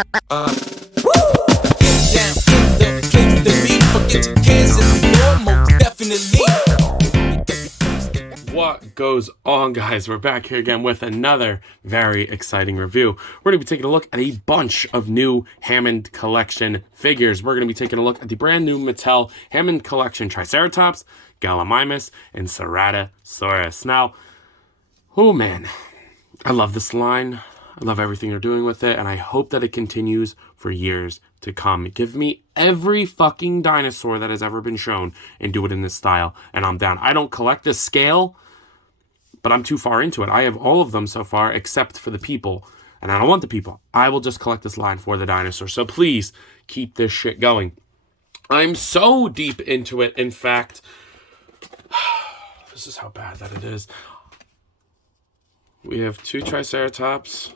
Down in the place to be. Forget your cares in the door, most definitely. What goes on, guys? We're back here again with another very exciting review. We're going to be taking a look at a bunch of new Hammond collection figures. We're going to be taking a look at the brand new Mattel Hammond collection Triceratops, Gallimimus, and Ceratosaurus. Now, oh man, I love this line. I love everything they're doing with it, and I hope that it continues for years to come. Give me every fucking dinosaur that has ever been shown and do it in this style, and I'm down. I don't collect this scale, but I'm too far into it. I have all of them so far except for the people, and I don't want the people. I will just collect this line for the dinosaurs. So please keep this shit going. I'm so deep into it. In fact, this is how bad that it is. We have 2 Triceratops,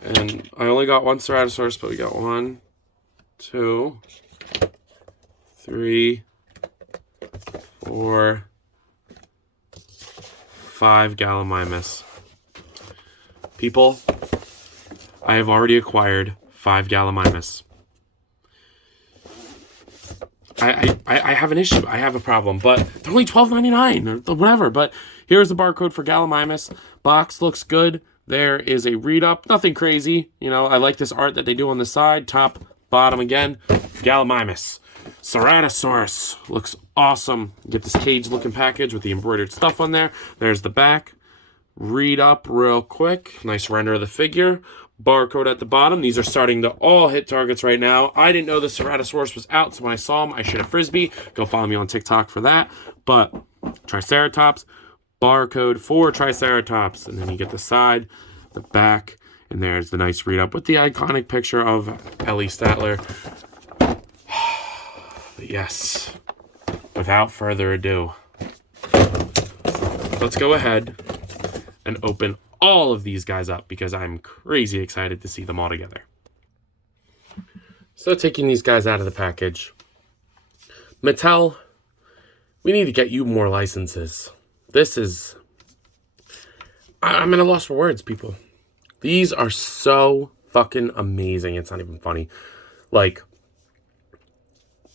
and I only got 1 Ceratosaurus, but we got 1, 2, 3, 4, 5 Gallimimus. People, I have already acquired 5 Gallimimus. I have an issue. I have a problem, but they're only $12.99 or whatever. But here's the barcode for Gallimimus. Box looks good. There is a read-up. Nothing crazy. You know, I like this art that they do on the side. Top, bottom again. Gallimimus. Ceratosaurus. Looks awesome. Get this cage-looking package with the embroidered stuff on there. There's the back. Read up real quick. Nice render of the figure. Barcode at the bottom. These are starting to all hit targets right now. I didn't know the Ceratosaurus was out, so when I saw him, I should have frisbee. Go follow me on TikTok for that. But Triceratops, barcode for Triceratops. And then you get the side, the back, and there's the nice read up with the iconic picture of Ellie Statler. But yes, without further ado, let's go ahead and open all of these guys up because I'm crazy excited to see them all together. So taking these guys out of the package, Mattel, we need to get you more licenses. This is, I'm at a loss for words, people. These are so fucking amazing. It's not even funny. Like,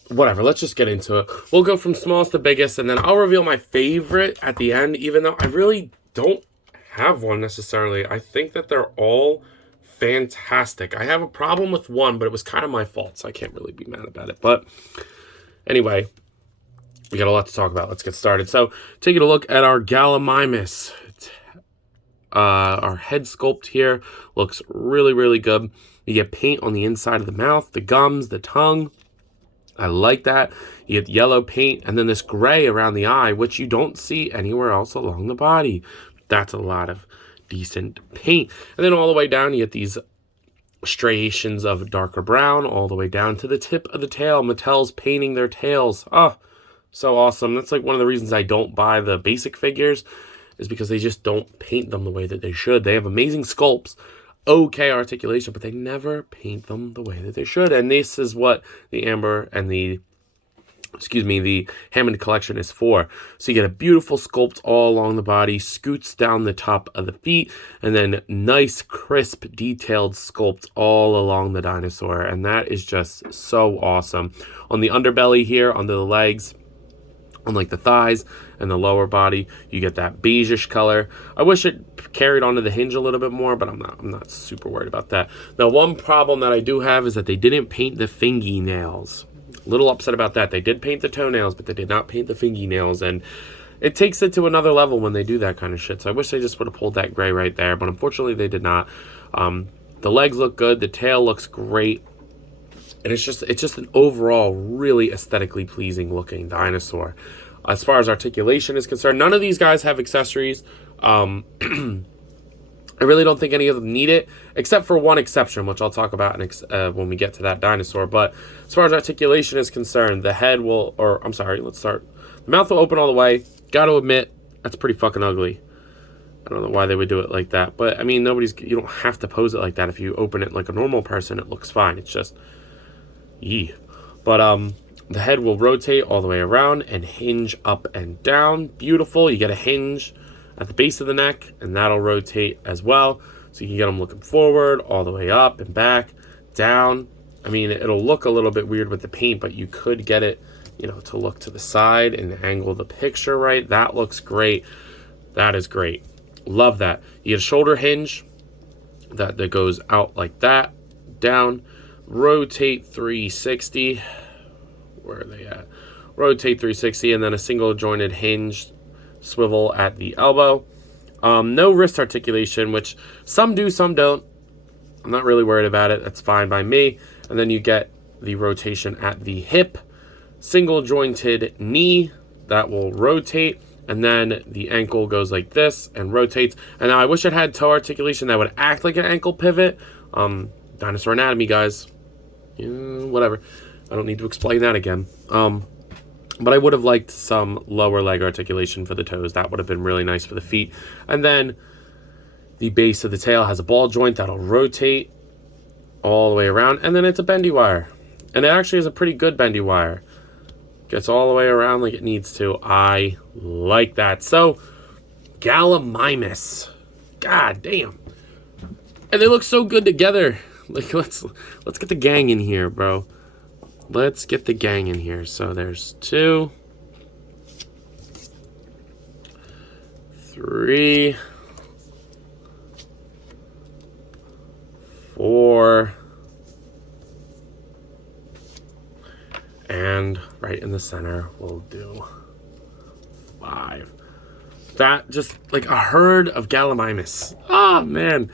whatever, let's just get into it. We'll go from smallest to biggest, and then I'll reveal my favorite at the end, even though I really don't have one necessarily. I think that they're all fantastic. I have a problem with one, but it was kind of my fault, so I can't really be mad about it. But anyway, we got a lot to talk about. Let's get started. So taking a look at our Gallimimus. Our head sculpt here looks really, really good. You get paint on the inside of the mouth, the gums, the tongue. I like that. You get yellow paint and then this gray around the eye, which you don't see anywhere else along the body. That's a lot of decent paint. And then all the way down, you get these striations of darker brown all the way down to the tip of the tail. Mattel's painting their tails. Oh, so awesome. That's like one of the reasons I don't buy the basic figures, is because they just don't paint them the way that they should. They have amazing sculpts, okay articulation, but they never paint them the way that they should. And this is what the Amber and the Hammond collection is for. So you get a beautiful sculpt all along the body, scoots down the top of the feet, and then nice, crisp, detailed sculpt all along the dinosaur. And that is just so awesome. On the underbelly here, under the legs, on like the thighs and the lower body, you get that beigeish color. I wish it carried onto the hinge a little bit more, but I'm not super worried about that. Now, one problem that I do have is that they didn't paint the fingy nails. A little upset about that. They did paint the toenails, but they did not paint the fingy nails, and it takes it to another level when they do that kind of shit. So I wish they just would have pulled that gray right there, but unfortunately they did not. The legs look good. The tail looks great. And it's just an overall really aesthetically pleasing looking dinosaur. As far as articulation is concerned, none of these guys have accessories. I really don't think any of them need it, except for one exception, which I'll talk about when we get to that dinosaur. But as far as articulation is concerned, the head will, let's start. The mouth will open all the way. Got to admit, that's pretty fucking ugly. I don't know why they would do it like that. But, I mean, you don't have to pose it like that. If you open it like a normal person, it looks fine. It's just, yee. But, the head will rotate all the way around and hinge up and down. Beautiful. You get a hinge at the base of the neck, and that'll rotate as well. So you can get them looking forward, all the way up and back, down. I mean, it'll look a little bit weird with the paint, but you could get it, you know, to look to the side and angle the picture right. That looks great. That is great. Love that. You get a shoulder hinge that goes out like that, down, rotate 360. Where are they at? Rotate 360, and then a single jointed hinge swivel at the elbow. No wrist articulation, which some do, some don't. I'm not really worried about it. That's fine by me. And then you get the rotation at the hip, single jointed knee that will rotate, and then the ankle goes like this and rotates. And now I wish it had toe articulation that would act like an ankle pivot. Dinosaur anatomy, guys. Whatever. I don't need to explain that again. But I would have liked some lower leg articulation for the toes. That would have been really nice for the feet. And then the base of the tail has a ball joint that'll rotate all the way around. And then it's a bendy wire. And it actually is a pretty good bendy wire. Gets all the way around like it needs to. I like that. So, Gallimimus. God damn. And they look so good together. Like, let's get the gang in here, bro. Let's get the gang in here. So there's 2, 3, 4, and right in the center we'll do 5. That just like a herd of Gallimimus. Oh man.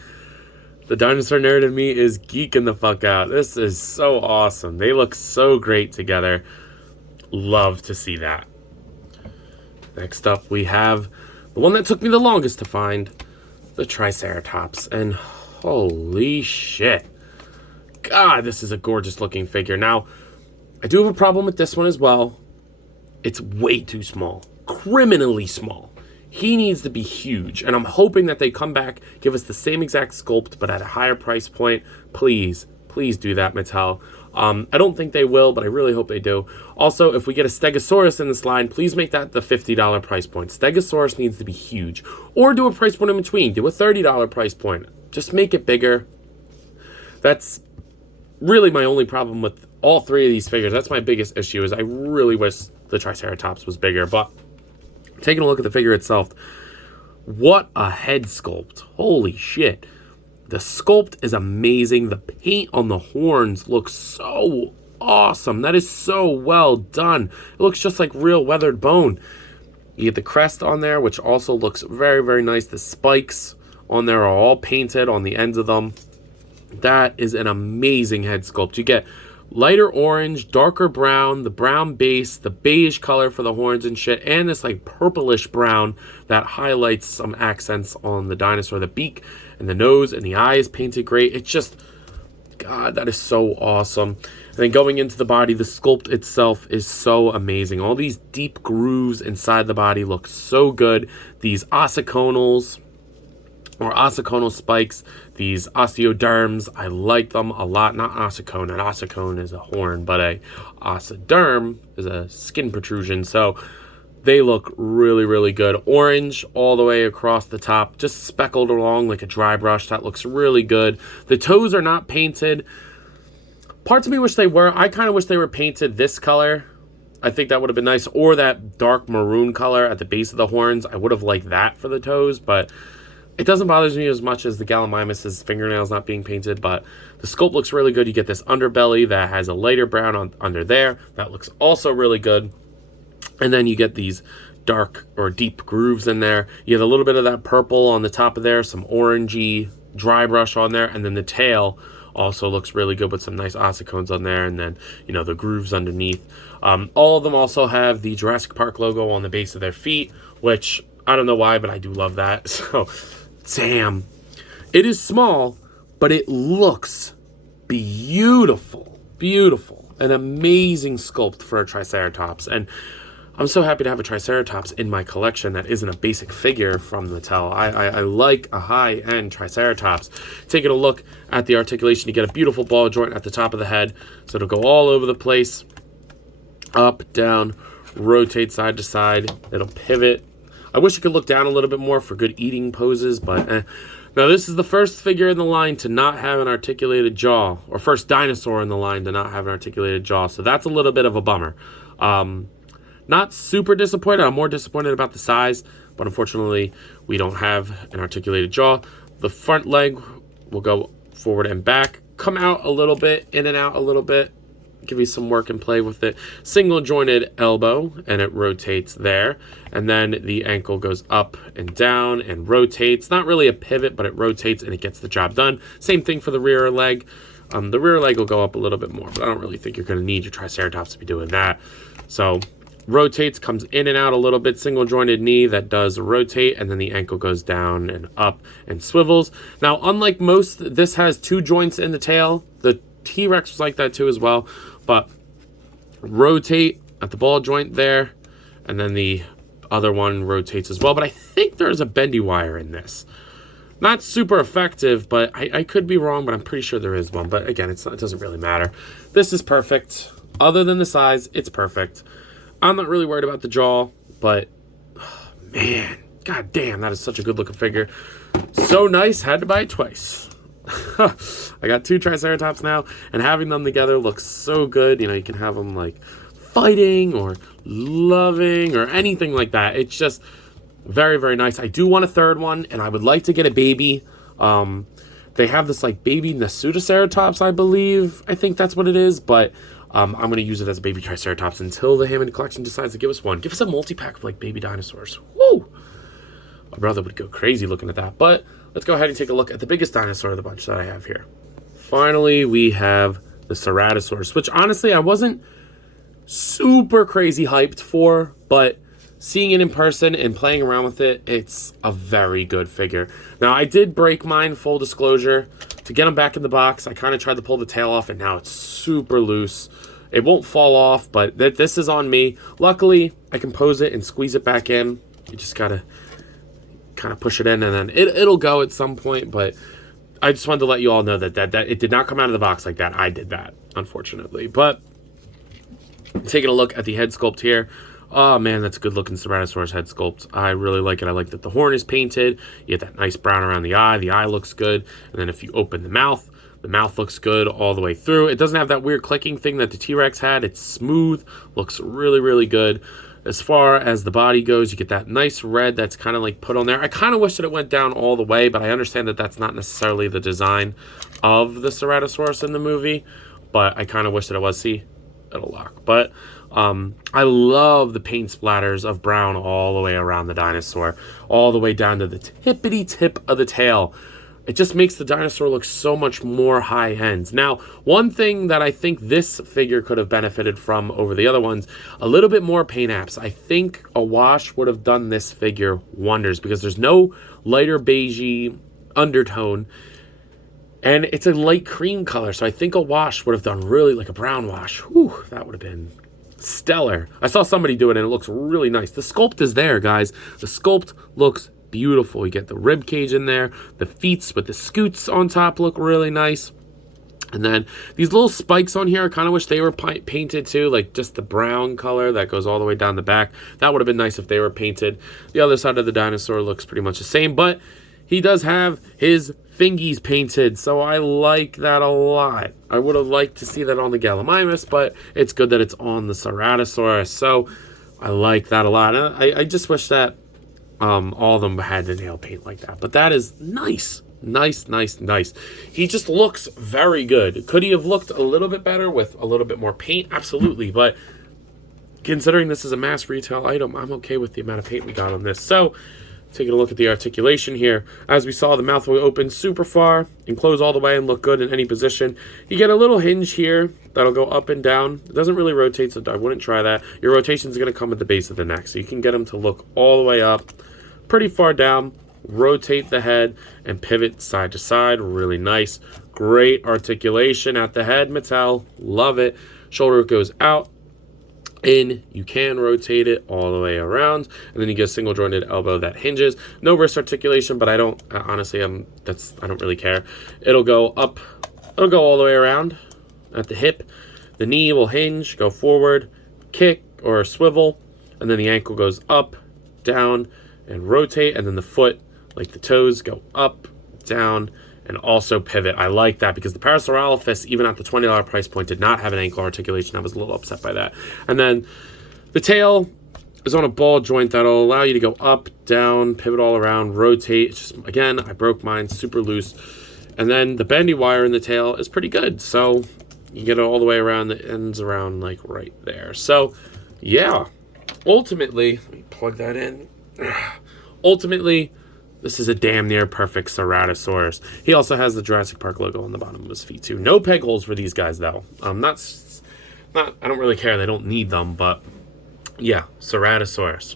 The dinosaur nerd in me is geeking the fuck out. This is so awesome. They look so great together. Love to see that. Next up, we have the one that took me the longest to find, the Triceratops. And holy shit. God, this is a gorgeous looking figure. Now, I do have a problem with this one as well. It's way too small. Criminally small. He needs to be huge, and I'm hoping that they come back, give us the same exact sculpt, but at a higher price point. Please, please do that, Mattel. I don't think they will, but I really hope they do. Also, if we get a Stegosaurus in this line, please make that the $50 price point. Stegosaurus needs to be huge. Or do a price point in between. Do a $30 price point. Just make it bigger. That's really my only problem with all 3 of these figures. That's my biggest issue, is I really wish the Triceratops was bigger, but taking a look at the figure itself, what a head sculpt. Holy shit. The sculpt is amazing. The paint on the horns looks so awesome. That is so well done. It looks just like real weathered bone. You get the crest on there, which also looks very, very nice. The spikes on there are all painted on the ends of them. That is an amazing head sculpt. You get lighter orange, darker brown, the brown base, the beige color for the horns and shit, and this like purplish brown that highlights some accents on the dinosaur. The beak and the nose and the eyes painted great. It's just, God, that is so awesome. And then going into the body, the sculpt itself is so amazing. All these deep grooves inside the body look so good. These ossiconals, or ossiconal spikes, these osteoderms, I like them a lot. Not ossicone. An ossicone is a horn, but a ossiderm is a skin protrusion. So they look really, really good. Orange all the way across the top, just speckled along like a dry brush. That looks really good. The toes are not painted. Parts of me wish they were. I kind of wish they were painted this color. I think that would have been nice. Or that dark maroon color at the base of the horns. I would have liked that for the toes, but it doesn't bother me as much as the Gallimimus' fingernails not being painted, but the sculpt looks really good. You get this underbelly that has a lighter brown under there. That looks also really good. And then you get these dark or deep grooves in there. You get a little bit of that purple on the top of there, some orangey dry brush on there, and then the tail also looks really good with some nice ossicones on there, and then, you know, the grooves underneath. All of them also have the Jurassic Park logo on the base of their feet, which I don't know why, but I do love that. So, damn. It is small, but it looks beautiful. Beautiful. An amazing sculpt for a Triceratops. And I'm so happy to have a Triceratops in my collection that isn't a basic figure from Mattel. I like a high-end Triceratops. Taking a look at the articulation, you get a beautiful ball joint at the top of the head. So it'll go all over the place. Up, down, rotate side to side. It'll pivot. I wish it could look down a little bit more for good eating poses, but Now, this is the first figure in the line to not have an articulated jaw, or first dinosaur in the line to not have an articulated jaw, so that's a little bit of a bummer. Not super disappointed. I'm more disappointed about the size, but unfortunately, we don't have an articulated jaw. The front leg will go forward and back, come out a little bit, in and out a little bit, give you some work and play with it. Single jointed elbow, and it rotates there. And then the ankle goes up and down and rotates. Not really a pivot, but it rotates and it gets the job done. Same thing for the rear leg. The rear leg will go up a little bit more, but I don't really think you're going to need your Triceratops to be doing that. So rotates, comes in and out a little bit, single jointed knee that does rotate, and then the ankle goes down and up and swivels. Now, unlike most, this has 2 joints in the tail. The T-Rex was like that too as well, but rotate at the ball joint there, and then the other one rotates as well. But I think there's a bendy wire in this. Not super effective, but I could be wrong, but I'm pretty sure there is one. But again, it doesn't really matter. This is perfect. Other than the size, it's perfect. I'm not really worried about the jaw, but oh, man, god damn, that is such a good looking figure. So nice, had to buy it twice. I got 2 Triceratops now, and having them together looks so good. You know, you can have them like fighting or loving or anything like that. It's just very, very nice. I do want a third one, and I would like to get a baby. They have this like baby Ceratosaurus, I believe. I think that's what it is, but I'm going to use it as a baby Triceratops until the Hammond collection decides to give us one. Give us a multi-pack of like baby dinosaurs. Woo! My brother would go crazy looking at that, but let's go ahead and take a look at the biggest dinosaur of the bunch that I have here. Finally, we have the Ceratosaurus, which honestly I wasn't super crazy hyped for, but seeing it in person and playing around with it, it's a very good figure. Now, I did break mine, full disclosure. To get them back in the box, I kind of tried to pull the tail off, and now it's super loose. It won't fall off, but this is on me. Luckily, I can pose it and squeeze it back in. You just gotta kind of push it in, and then it'll go at some point, but I just wanted to let you all know that it did not come out of the box like that. I did that, unfortunately. But taking a look at the head sculpt here. Oh man, that's a good looking Ceratosaurus head sculpt. I really like it. I like that the horn is painted. You get that nice brown around the eye. The eye looks good. And then if you open the mouth looks good all the way through. It doesn't have that weird clicking thing that the T-Rex had. It's smooth, looks really, really good. As far as the body goes, you get that nice red that's kind of like put on there. I kind of wish that it went down all the way, but I understand that that's not necessarily the design of the Ceratosaurus in the movie. But I kind of wish that it was. See, it'll lock. But I love the paint splatters of brown all the way around the dinosaur, all the way down to the tippity tip of the tail. It just makes the dinosaur look so much more high-end. Now, one thing that I think this figure could have benefited from over the other ones, a little bit more paint apps. I think a wash would have done this figure wonders because there's no lighter beigey undertone, and it's a light cream color. So I think a wash would have done really, like a brown wash. Whew, that would have been stellar. I saw somebody do it, and it looks really nice. The sculpt is there, guys. The sculpt looks beautiful. You get the rib cage in there. The feet with the scoots on top look really nice. And then these little spikes on here, I kind of wish they were painted too, like just the brown color that goes all the way down the back. That would have been nice if they were painted. The other side of the dinosaur looks pretty much the same, but he does have his fingies painted, so I like that a lot. I would have liked to see that on the Gallimimus, but it's good that it's on the Ceratosaurus, so I like that a lot. And I just wish that all of them had the nail paint like that, but that is nice. Nice. He just looks very good. Could he have looked a little bit better with a little bit more paint? Absolutely, but considering this is a mass retail item, I'm okay with the amount of paint we got on this. So, taking a look at the articulation here. As we saw, the mouth will open super far and close all the way and look good in any position. You get a little hinge here that'll go up and down. It doesn't really rotate, so I wouldn't try that. Your rotation is going to come at the base of the neck, so you can get them to look all the way up, pretty far down, rotate the head, and pivot side to side. Really nice. Great articulation at the head, Mattel. Love it. Shoulder goes out. In, you can rotate it all the way around, and then you get a single jointed elbow that hinges. No wrist articulation, but I don't honestly I don't really care. It'll go up, it'll go all the way around at the hip. The knee will hinge, go forward, kick or swivel, and then the ankle goes up, down, and rotate, and then the foot, like the toes, go up, down, and also pivot. I like that because the Parasaurolophus, even at the $20 price point, did not have an ankle articulation. I was a little upset by that. And then the tail is on a ball joint that'll allow you to go up, down, pivot all around, rotate. It's just, again, I broke mine, super loose. And then the bendy wire in the tail is pretty good. So you get it all the way around, the ends around like right there. So yeah, ultimately, let me plug that in. Ultimately, this is a damn near perfect Ceratosaurus. He also has the Jurassic Park logo on the bottom of his feet too. No peg holes for these guys though. I don't really care. They don't need them, but yeah, Ceratosaurus.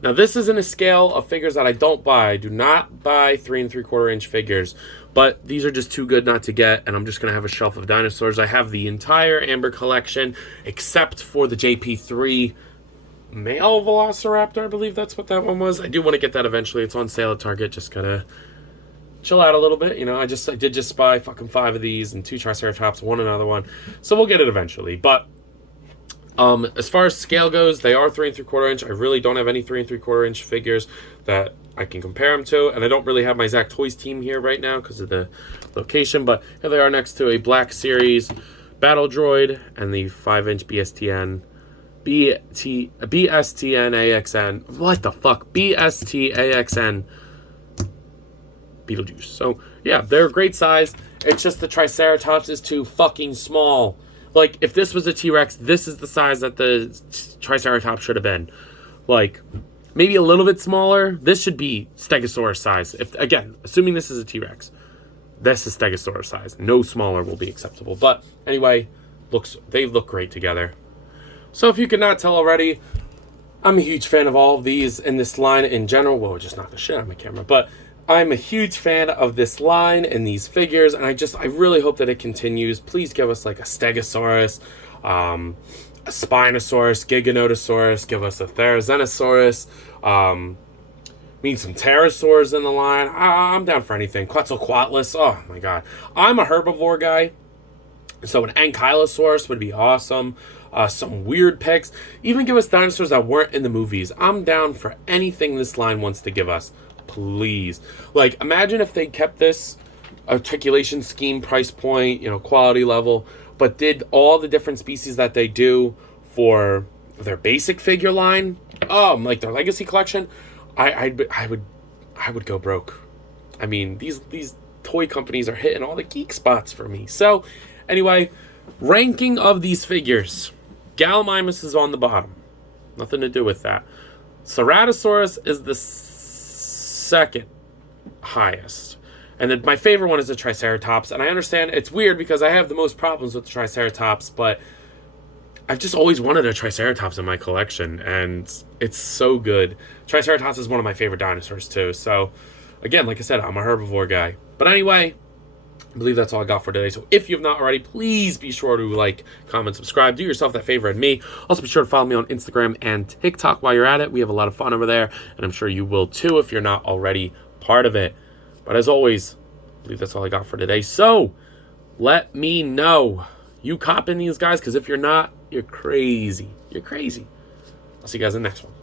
Now this isn't a scale of figures that I don't buy. I do not buy 3 3/4 inch figures, but these are just too good not to get, and I'm just gonna have a shelf of dinosaurs. I have the entire Amber collection except for the JP3 male Velociraptor. I believe that's what that one was. I do want to get that eventually. It's on sale at Target. Just gotta chill out a little bit. You know, I did just buy fucking 5 of these and 2 Triceratops, one another one. So we'll get it eventually. But as far as scale goes, they are 3 3/4 inch. I really don't have any 3 3/4 inch figures that I can compare them to, and I don't really have my Zach Toys team here right now because of the location. But here they are next to a Black Series Battle Droid and the 5-inch BSTN AXN. What the fuck? BSTAXN Beetlejuice. So yeah, they're a great size. It's just the Triceratops is too fucking small. Like, if this was a T-Rex, this is the size that the Triceratops should have been. Like, maybe a little bit smaller. This should be Stegosaurus size. If, again, assuming this is a T-Rex, this is Stegosaurus size. No smaller will be acceptable. But anyway, they look great together. So if you could not tell already, I'm a huge fan of all of these in this line in general. Whoa, just knocked the shit out of my camera. But I'm a huge fan of this line and these figures, and I really hope that it continues. Please give us like a Stegosaurus, a Spinosaurus, Giganotosaurus, give us a Therizinosaurus. We need some pterosaurs in the line. I'm down for anything. Quetzalcoatlus, oh my god. I'm a herbivore guy, so an Ankylosaurus would be awesome. Some weird picks. Even give us dinosaurs that weren't in the movies. I'm down for anything this line wants to give us. Please. Like, imagine if they kept this articulation scheme, price point, quality level, but did all the different species that they do for their basic figure line, like their legacy collection. I would go broke. I mean, these toy companies are hitting all the geek spots for me. So, anyway, ranking of these figures. Gallimimus is on the bottom. Nothing to do with that. Ceratosaurus is the second highest. And then my favorite one is the Triceratops. And I understand it's weird because I have the most problems with the Triceratops, but I've just always wanted a Triceratops in my collection, and it's so good. Triceratops is one of my favorite dinosaurs too. So again, like I said, I'm a herbivore guy. But anyway, I believe that's all I got for today. So if you have not already, please be sure to like, comment, subscribe. Do yourself that favor and me. Also be sure to follow me on Instagram and TikTok while you're at it. We have a lot of fun over there, and I'm sure you will too if you're not already part of it. But as always, I believe that's all I got for today. So let me know. You copping these guys? Because if you're not, you're crazy. You're crazy. I'll see you guys in the next one.